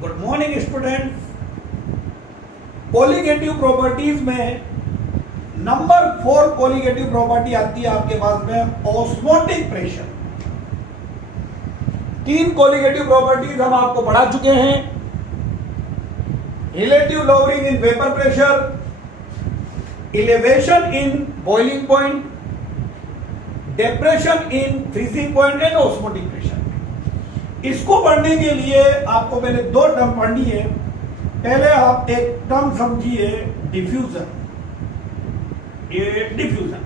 Good morning students. Colligative properties में number 4 colligative property आती है आपके पास में ऑस्मोटिक प्रेशर। 3 कोलिगेटिव प्रॉपर्टीज हम आपको पढ़ा चुके हैं। Relative lowering in vapour pressure, elevation in boiling point, depression in freezing point and osmotic pressure. इसको पढ़ने के लिए आपको पहले 2 टर्म पढ़नी है। पहले आप एक टर्म समझिए डिफ्यूजन। ये डिफ्यूजन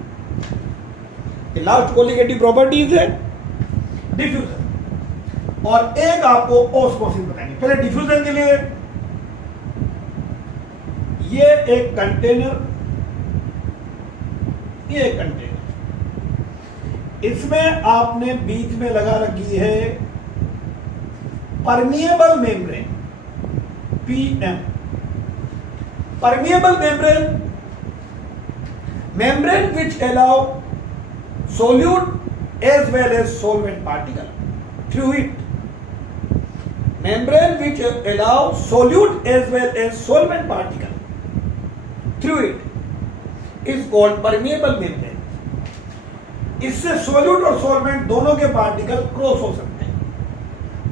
लास्ट कोलिगेटिव प्रॉपर्टीज है डिफ्यूजन, और एक आपको ऑस्मोसिस बताएंगे। पहले डिफ्यूजन के लिए ये एक कंटेनर, ये एक कंटेनर, इसमें आपने बीच में लगा रखी है permeable membrane PM। Permeable membrane which allow solute as well as solvent particle through it. Membrane which allow solute as well as solvent particle through it is called permeable membrane. इससे solute और solvent दोनों के particle cross हो सकते हैं।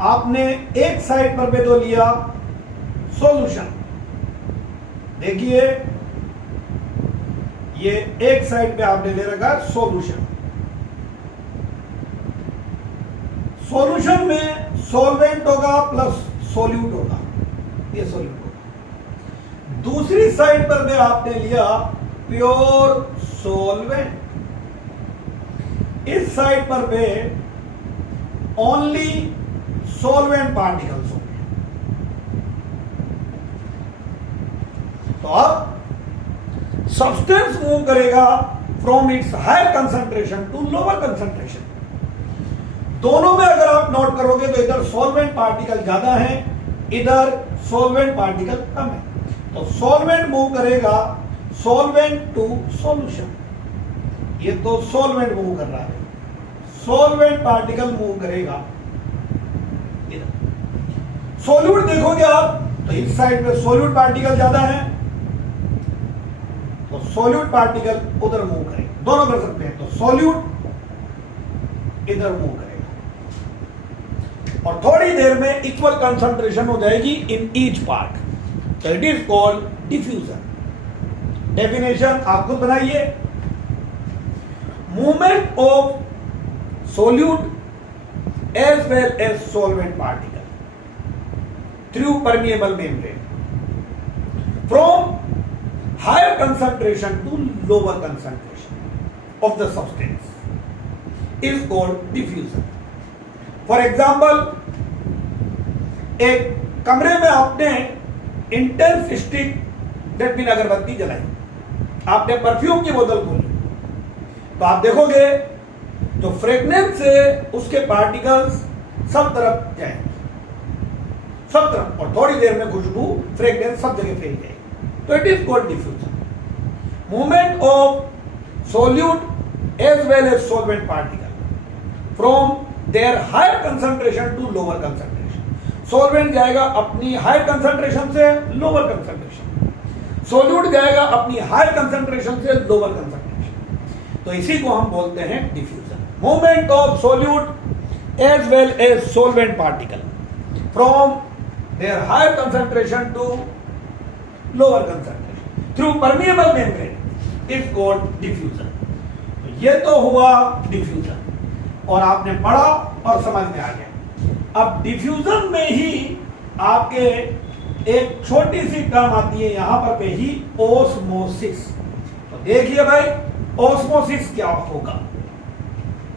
आपने एक side पर भी तो लिया सॉल्यूशन, देखिए ये एक साइड पे आपने ले रखा सॉल्यूशन। सॉल्यूशन में सॉल्वेंट होगा प्लस सॉल्यूट होगा, ये सॉल्यूट होगा। दूसरी साइड पर भी आपने लिया प्योर सॉल्वेंट, इस साइड पर भी ओनली सॉल्वेंट पार्टिकल्स होंगे। तो अब सब्सटेंस मूव करेगा from its higher concentration to lower concentration. दोनों में अगर आप नोट करोगे तो इधर सॉल्वेंट पार्टिकल ज्यादा है, इधर सॉल्वेंट पार्टिकल कम है। तो सॉल्वेंट मूव करेगा सॉल्वेंट टू सॉल्यूशन, ये तो सॉल्वेंट मूव कर रहा है। सॉल्वेंट पार्टिकल मूव करेगा इधर। सॉल्यूट देखोगे आप तो इस साइड पे सॉल्यूट पार्टिकल ज्यादा है, तो सॉल्यूट पार्टिकल उधर मूव करेगा। दोनों कर सकते हैं, तो सॉल्यूट इधर मूव करेगा और थोड़ी देर में इक्वल कंसंट्रेशन हो जाएगी इन ईच पार्ट। तो it is called diffusion. Definition आप खुद बनाइए। Movement of solute as well as solvent particle through permeable membrane from higher concentration to lower concentration of the substance is called diffusion. For example, एक कमरे में आपने intense stick that mean अगरबत्ती जलाई, आपने परफ्यूम की बोतल खोली, तो आप देखोगे तो फ्रेगनेंस से उसके पार्टिकल्स सब तरफ जाएंगे, सब तरफ, और थोड़ी देर में खुशबू फ्रेगनेंस सब जगह फैल जाएगी। तो it is called diffusion. Movement of solute as well as solvent particle from their higher concentration to lower concentration. Solvent जाएगा अपनी हायर कंसंट्रेशन से लोअर कंसंट्रेशन, सोल्यूट जाएगा अपनी हायर कंसंट्रेशन से लोअर कंसंट्रेशन। तो इसी को हम बोलते हैं diffusion. Movement of solute as well as solvent particle from their higher concentration to lower concentration through permeable membrane is called diffusion. तो ये तो हुआ डिफ्यूजन और आपने पढ़ा और समझ में आ गया। अब डिफ्यूजन में ही आपके एक छोटी सी टर्म आती है यहां पर पे ही, ओस्मोसिस। तो देखिए भाई ओस्मोसिस क्या होगा,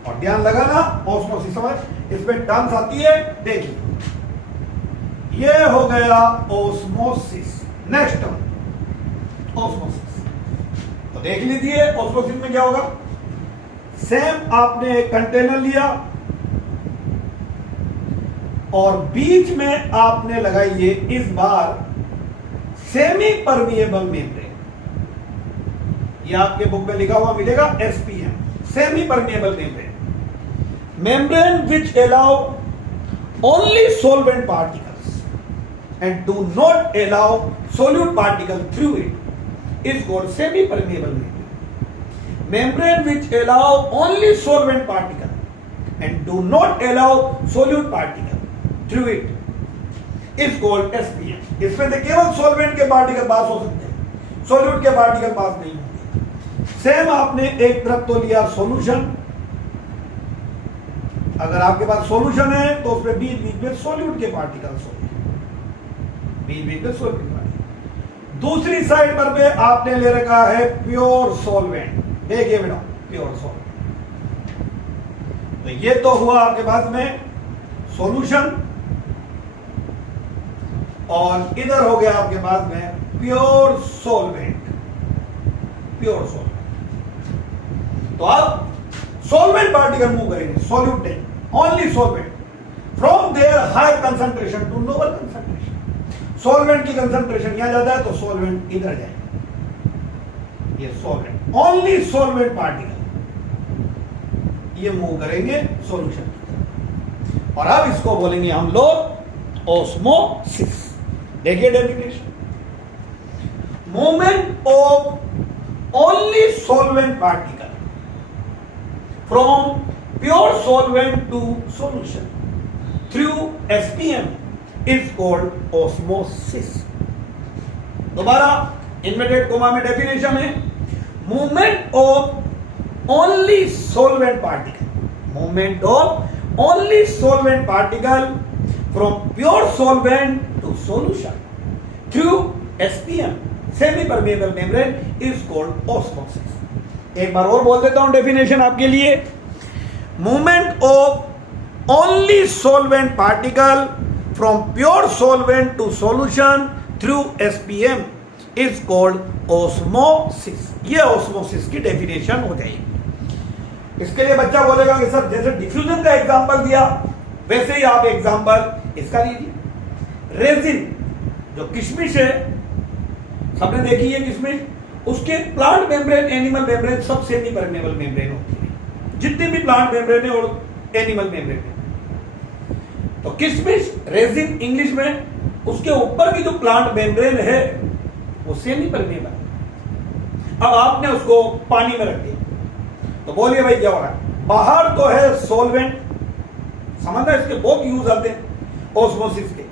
और ध्यान लगाना ओस्मोसिस समझ, इसमें टर्म्स आती है। देखिए ये हो गया ओस्मोसिस। नेक्स्ट टर्म ओस्मोसिस, तो देख लीजिए ओस्मोसिस में क्या होगा। सेम आपने एक कंटेनर लिया और बीच में आपने लगाई है इस बार सेमी परमिएबल मेम्ब्रेन। ये आपके बुक में लिखा हुआ मिलेगा SPM, semi permeable membrane. membrane which allow only solvent particles and do not allow solute particle through it is called semi-permeable membrane. Membrane which allow only solvent particle and do not allow solute particle through it is called SPM. इसमें से केवल solvent के particle पास हो सकते हैं, solute के particle पास नहीं होंगे. सेम आपने एक तरफ तो लिया solution, अगर आपके पास solution है तो उसमें बीच बीच में solute के particles होंगे, बीच बीच में solute के particles. दूसरी साइड पर पे आपने ले रखा है प्योर solvent. देखिए बेटा, प्योर solvent. तो ये तो हुआ आपके पास में सॉल्यूशन, और इधर हो गया आपके पास में प्योर सॉल्वेंट. Pure solvent. तो आप सॉल्वेंट पार्टिकल मूव करेंगे, सॉल्यूट नहीं, only solvent. From their higher concentration to lower concentration. Solvent की कंसंट्रेशन यहां ज्यादा है तो सॉल्वेंट इधर जाएगा. ये सॉल्वेंट, ओनली सॉल्वेंट पार्टिकल ये मूव करेंगे सॉल्यूशन की तरफ. और अब इसको बोलेंगे हम लोग ऑस्मोसिस. देखिए definition, movement of only solvent particle from pure solvent to solution through SPM is called osmosis. दोबारा इन्वर्टेड कोमा में डेफिनेशन है, movement of only solvent particle, movement of only solvent particle from pure solvent to solution through SPM, semi permeable membrane, is called osmosis. एक बार और बोल देता हूं definition आपके लिए, movement of only solvent particle from pure solvent to solution through SPM is called osmosis. ये osmosis की definition हो जाएगी. इसके लिए बच्चा बोलेगा कि सर जैसे डिफ्यूजन का एग्जांपल दिया वैसे ही आप एग्जांपल इसका लीजिए. रेजिन, जो किशमिश है, सबने देखी है किशमिश, उसके प्लांट मेम्ब्रेन, एनिमल मेम्ब्रेन सब सेमी परमेबल मेम्ब्रेन होती है. जितने भी प्लांट मेम्ब्रेन है और एनिमल मेम्ब्रेन है. तो किशमिश, रेजिन इंग्लिश में, उसके ऊपर की जो प्लांट मेम्ब्रेन है वो सेमी परमेबल. अब आपने उसको पानी में रख दिया तो बोलिए भाई क्या हो रहा है? बाहर तो है सॉल्वेंट, समझना इसके बहुत यूज आते हैं ऑस्मोसिस के.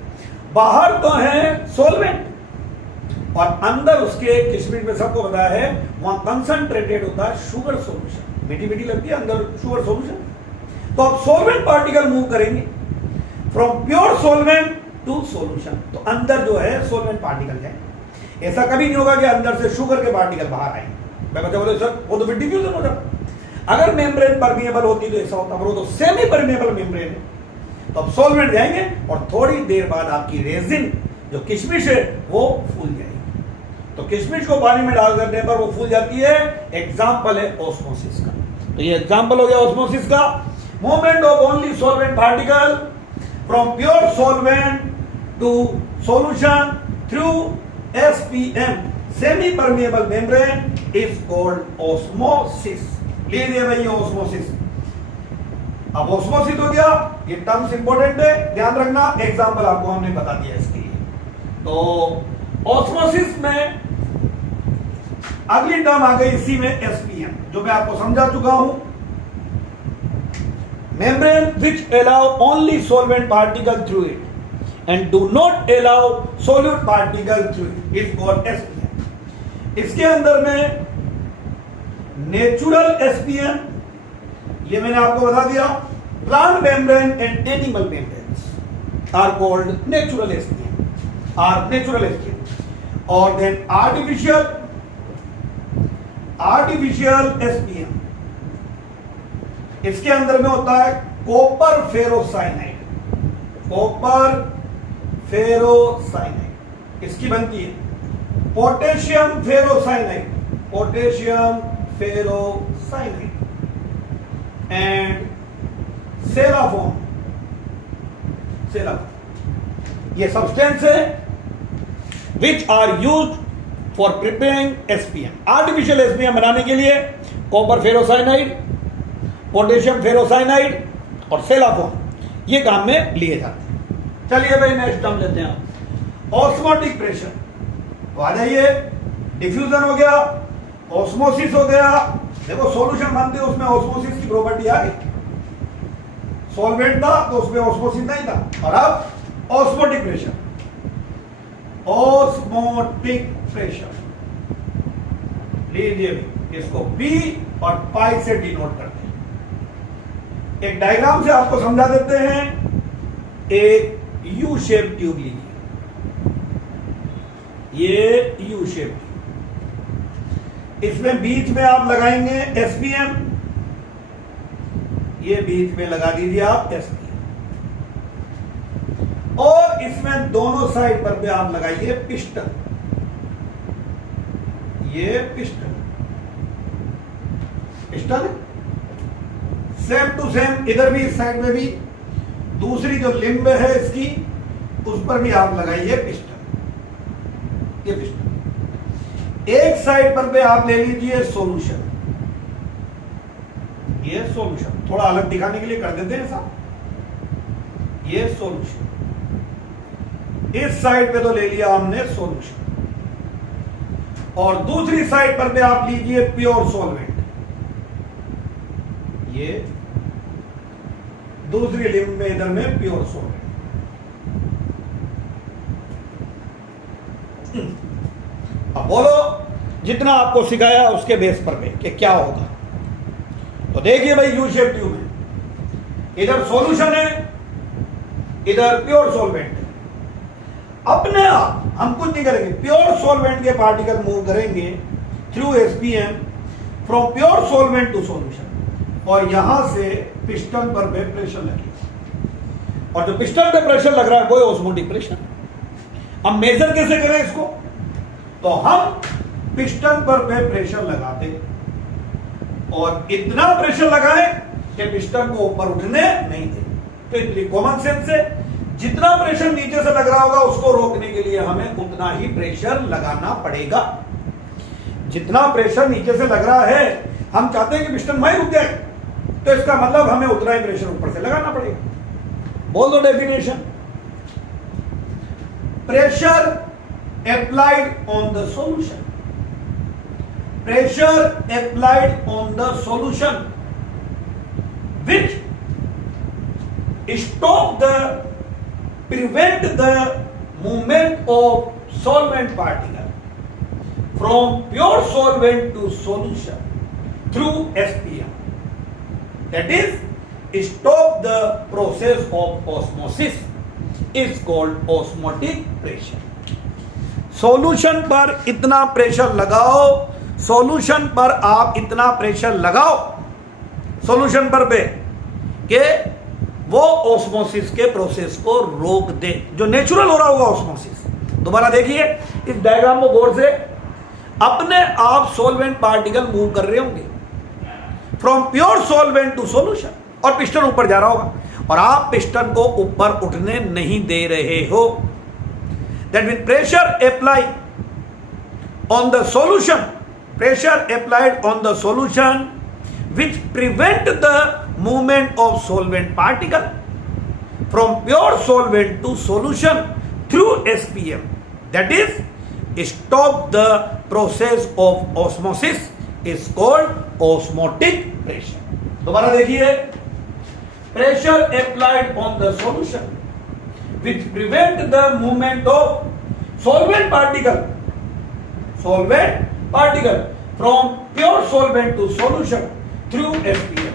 बाहर तो है सॉल्वेंट और अंदर उसके किशमिश में सबको बताया है वहां कंसंट्रेटेड होता है शुगर सॉल्यूशन. मीठी मीठी लगती है अंदर शुगर सॉल्यूशन. तो आप सॉल्वेंट पार्टिकल मूव करेंगे from pure solvent to solution, तो अंदर जो है सॉल्वेंट पार्टिकल जाए. ऐसा कभी नहीं होगा कि अंदर से शुगर के पार्टिकल बाहर आए. मैं बच्चा बोले सर वो तो फिर डिफ्यूजन हो जाता. अगर मेम्ब्रेन परमिएबल होती तो ऐसा होता, पर वो तो सेमी परमिएबल मेम्ब्रेन है. तो अब सॉल्वेंट जाएंगे और थोड़ी देर बाद आपकी रेजिन जो किशमिश है वो फूल जाएगी. तो किशमिश को पानी में डाल करने पर वो फूल जाती है. एग्जाम्पल है ऑस्मोसिस का. तो ये एग्जाम्पल हो गया ऑस्मोसिस का. Movement of only solvent particle from pure solvent to solution through SPM, semi permeable membrane, is called osmosis. लीजिए भाई ऑस्मोसिस. अब ऑस्मोसिस हो गया, ये टर्म्स इंपॉर्टेंट है, ध्यान रखना. एग्जांपल आपको हमने बता दिया इसके लिए. तो ऑस्मोसिस में अगली टर्म आ गई इसी में एसपीएम, जो मैं आपको समझा चुका हूं. Membrane which allow only solvent particle through it and do not allow solute particle through it is called SPM. इसके अंदर में नेचुरल एसपीएम, ये मैंने आपको बता दिया. Plant membrane and animal membrane are called natural SPM, are natural SPM. और then artificial SPM, इसके अंदर में होता है कॉपर फेरोसाइनाइड. कॉपर फेरोसाइनाइड इसकी बनती है potassium ferrocyanide, potassium ferrocyanide and cellophane. ये सब्सटेंस है which are use for preparing SPM. Artificial SPM बनाने के लिए कॉपर फेरोसाइनाइड, पोटेशियम फेरोसाइनाइड और सेलाफोन ये काम में लिए जाते हैं. चलिए भाई नेक्स्ट टर्म लेते हैं. Osmotic pressure. तो आ जाइए, डिफ्यूजन हो गया, ऑस्मोसिस हो गया। देखो सॉल्यूशन मानते हो उसमें ऑस्मोसिस की प्रॉपर्टी आ गई, सॉल्वेंट था तो उसमें ऑस्मोसिस नहीं था। और अब ऑस्मोटिक प्रेशर, ऑस्मोटिक प्रेशर लीजिए, इसको P और पाई से डिनोट करते हैं। एक डायग्राम से आपको समझा देते हैं। एक यू शेप ट्यूब लीजिए, ये यू शेप, इसमें बीच में आप लगाएंगे एसपीएम, ये बीच में लगा दीजिए आप एसपीएम, और इसमें दोनों साइड पर भी आप लगाइए पिस्टन, ये piston, piston same to same, इधर भी इस साइड में भी दूसरी जो लिंब है इसकी उस पर भी आप लगाइए पिस्टन, ये पिस्टन। एक साइड पर भी आप ले लीजिए सॉल्यूशन, ये सॉल्यूशन थोड़ा अलग दिखाने के लिए कर देते हैं साहब, ये सॉल्यूशन। इस साइड पे तो ले लिया हमने सॉल्यूशन, और दूसरी साइड पर भी आप लीजिए प्योर सॉल्वेंट, ये दूसरी लिंब में इधर में प्योर सॉल्वेंट। अब बोलो जितना आपको सिखाया उसके बेस पर में कि क्या होगा। तो देखिए भाई, यू शेप ट्यूब है, इधर सॉल्यूशन है, इधर प्योर सॉल्वेंट है। अपने आप हम कुछ नहीं करेंगे, प्योर सॉल्वेंट के पार्टिकल मूव करेंगे through SPM from pure solvent to solution, और यहां से पिस्टन पर भी प्रेशर लगेगा, और जो पिस्टन पे प्रेशर लग रहा है वो ऑस्मोटिक प्रेशर। अब मेजर कैसे करें इसको? तो हम पिस्टन पर पे प्रेशर लगाते और इतना प्रेशर लगाएं कि पिस्टन को ऊपर उठने नहीं दे। तो इतनी कॉमन सेंस से जितना प्रेशर नीचे से लग रहा होगा उसको रोकने के लिए हमें उतना ही प्रेशर लगाना पड़ेगा। जितना प्रेशर नीचे से लग रहा है, हम चाहते हैं कि पिस्टन वहीं रुक जाए, तो इसका मतलब हमें उतना ही प्रेशर ऊपर से लगाना पड़ेगा। बोल दो definition, pressure applied on the solution, pressure applied on the solution which prevent the movement of solvent particle from pure solvent to solution through SPM, that is stop the process of osmosis, is called osmotic pressure। Solution पर इतना pressure लगाओ, solution पर आप इतना pressure लगाओ solution पर पे कि वो ऑस्मोसिस के प्रोसेस को रोक दे, जो नेचुरल हो रहा होगा ऑस्मोसिस। दोबारा देखिए इस डायग्राम को गौर से, अपने आप सॉल्वेंट पार्टिकल मूव कर रहे होंगे from pure solvent to solution, और पिस्टन ऊपर जा रहा होगा, और आप पिस्टन को ऊपर उठने नहीं दे रहे हो। That means pressure applied on the solution, pressure applied on the solution which prevent the movement of solvent particle from pure solvent to solution through SPM, that is stop the process of osmosis, is called osmotic pressure। दोबारा देखिए, pressure applied on the solution which prevent the movement of solvent particle from pure solvent to solution through SPM,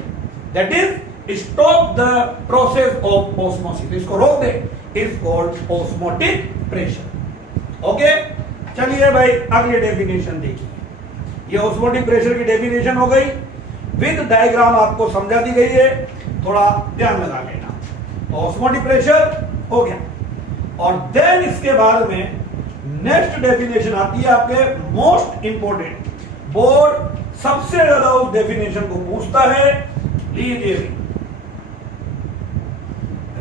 that is stop the process of osmosis, इसको रोक दे, is called osmotic pressure। Okay, चलिए भाई अगली definition देखिए। ये osmotic pressure की definition हो गई, विद डायग्राम आपको समझा दी गई है, थोड़ा ध्यान लगा लेना। तो ऑस्मोटिक प्रेशर हो गया, और देन इसके बाद में नेक्स्ट डेफिनेशन आती है आपके मोस्ट इंपोर्टेंट, बोर्ड सबसे ज्यादा उस डेफिनेशन को पूछता है, लीजिए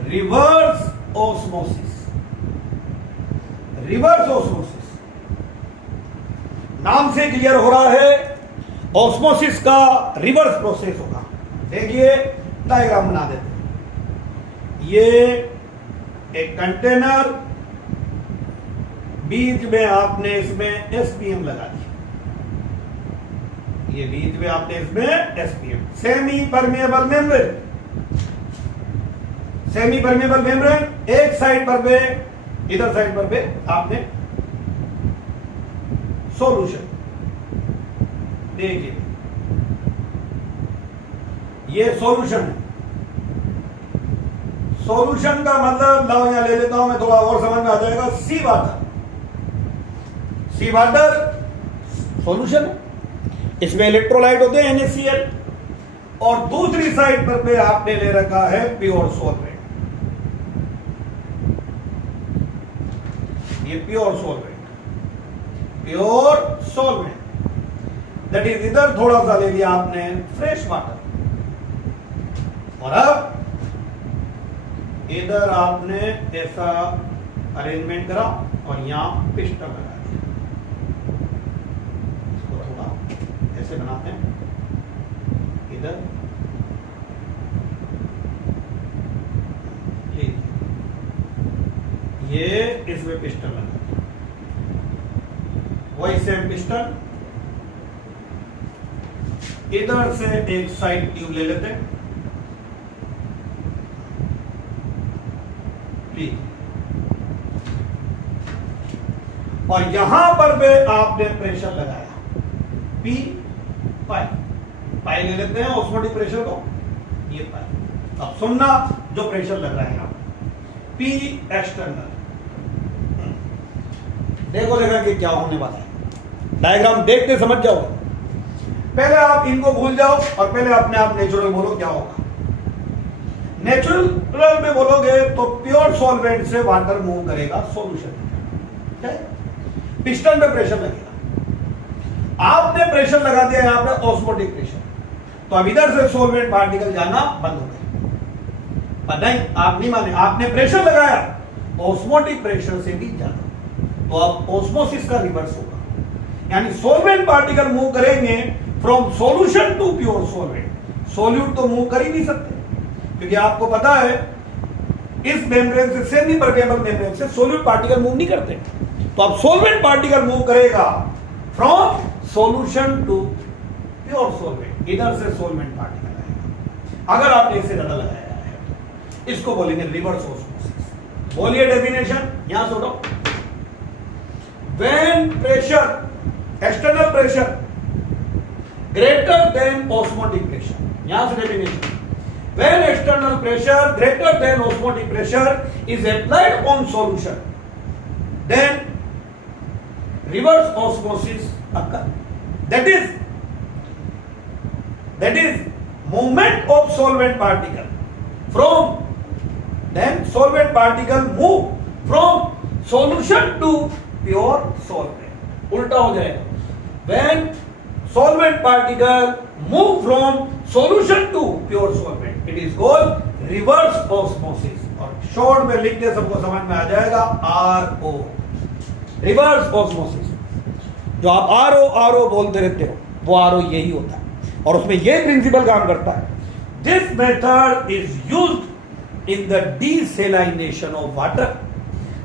रिवर्स ऑस्मोसिस। रिवर्स ऑस्मोसिस नाम से क्लियर हो रहा है, ऑस्मोसिस का रिवर्स प्रोसेस होगा। देखिए डायग्राम बना देते हैं। ये एक कंटेनर, बीच में आपने इसमें एसपीएम लगा दिया, ये बीच में आपने इसमें SPM, semi permeable membrane, semi permeable membrane, एक साइड पर पे, इधर साइड पर पे आपने सॉल्यूशन। देखिए ये सॉल्यूशन है। सॉल्यूशन का मतलब लाओ यहां ले लेता हूं मैं, थोड़ा और समझ में आ जाएगा। सी वाटर, सी वाटर सॉल्यूशन है, इसमें इलेक्ट्रोलाइट होते हैं NaCl, और दूसरी साइड पर पे आपने ले रखा है प्योर सॉल्वेंट, ये pure solvent, pure solvent, that is इधर थोड़ा सा ले लिया आपने फ्रेश वाटर, और अब इधर आपने ऐसा अरेंजमेंट करा और यहां पिस्टन लगा दिया। इसको थोड़ा ऐसे बनाते हैं, इधर ये इसमें पिस्टन लगा दिया, वही सेम पिस्टन, इधर से एक साइड ट्यूब ले लेते हैं, और यहां पर भी आपने प्रेशर लगाया, पी पाई, पाई ले लेते हैं ऑस्मोटिक प्रेशर को, ये पाई। अब सुनना जो प्रेशर लग रहा है यहां पी एक्सटर्नल, देखो देखा कि क्या होने वाला है, डायग्राम देखते समझ जाओ। पहले आप इनको भूल जाओ और पहले अपने आप नेचुरल बोलो क्या होगा। नेचुरल में बोलोगे तो प्योर सॉल्वेंट से वाटर मूव करेगा सॉल्यूशन, पिस्टन पे प्रेशर लगेगा, आपने प्रेशर लगा दिया यहां पे ऑस्मोटिक प्रेशर, तो अब इधर से सॉल्वेंट पार्टिकल जाना बंद हो गया। पर नहीं, आप नहीं माने, आपने प्रेशर लगाया ऑस्मोटिक प्रेशर से भी ज्यादा, तो अब ऑस्मोसिस का रिवर्स होगा, यानी सॉल्वेंट पार्टिकल मूव करेंगे from solution to pure solvent. Solute तो मूव कर ही नहीं सकते, क्योंकि आपको पता है इस मेम्ब्रेन से, सेमी परमेएबल मेम्ब्रेन से सॉल्यूट पार्टिकल मूव नहीं करते, तो अब सॉल्वेंट पार्टिकल मूव करेगा from solution to pure solvent, इधर से सॉल्वेंट पार्टिकल आएगा। अगर आपने इससे ज्यादा लगाया है इसको बोलेंगे रिवर्स ऑस्मोसिस। बोलिए डेफिनेशन यहां सुनो, when pressure, external pressure greater than osmotic pressure, यहां से definition, when external pressure greater than osmotic pressure is applied on solution, then reverse osmosis occur. That is movement of solvent particle from, then solvent particle move from solution to pure solvent. उल्टा हो जाएगा, when solvent particle move from solution to pure solvent, it is called reverse osmosis, और short में लिखते सबको समझ में आ जाएगा RO, रिवर्स ऑस्मोसिस। जो आप RO बोलते रहते हो वो RO यही होता है, और उसमें ये प्रिंसिपल काम करता है। This method is used in the desalination of water,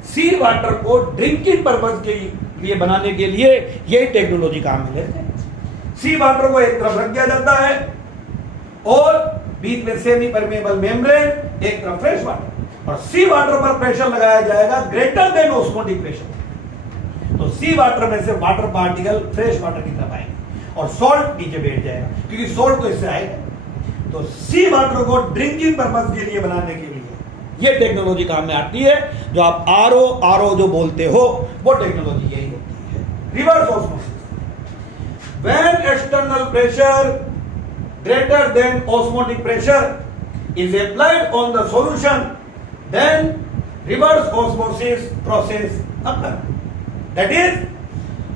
sea water को ड्रिंकिंग पर्पज के लिए बनाने के लिए ये टेक्नोलॉजी काम में लेते हैं। सी वाटर को एक तरफ रख दिया जाता है और बीच में सेमी परमेएबल मेम्ब्रेन, एक तरफ फ्रेश वाटर, और सी वाटर पर प्रेशर लगाया जाएगा ग्रेटर देन ऑस्मोटिक प्रेशर, तो सी वाटर में से वाटर पार्टिकल फ्रेश वाटर की तरफ आएंगे और सॉल्ट नीचे बैठ जाएगा, क्योंकि सॉल्ट तो इससे आएगा। तो सी वाटर को ड्रिंकिंग पर्पज के लिए बनाने के लिए ये टेक्नोलॉजी काम में आती है। जो आप RO जो बोलते हो वो टेक्नोलॉजी यही होती है, reverse osmosis. When external pressure greater than osmotic pressure is applied on the solution, then reverse osmosis process occurs. That is,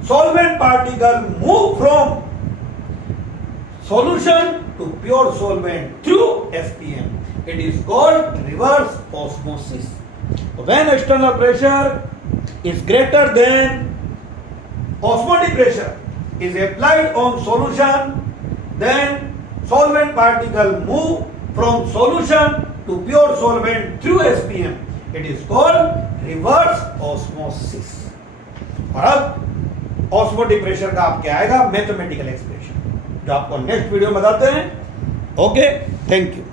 solvent particle move from solution to pure solvent through SPM. It is called reverse osmosis. When external pressure is greater than osmotic pressure is applied on solution, then solvent particle move from solution to pure solvent through SPM. It is called reverse osmosis. और अब osmotic pressure का आपके आएगा mathematical expression, जो आपको next video में बताते हैं। Okay, thank you.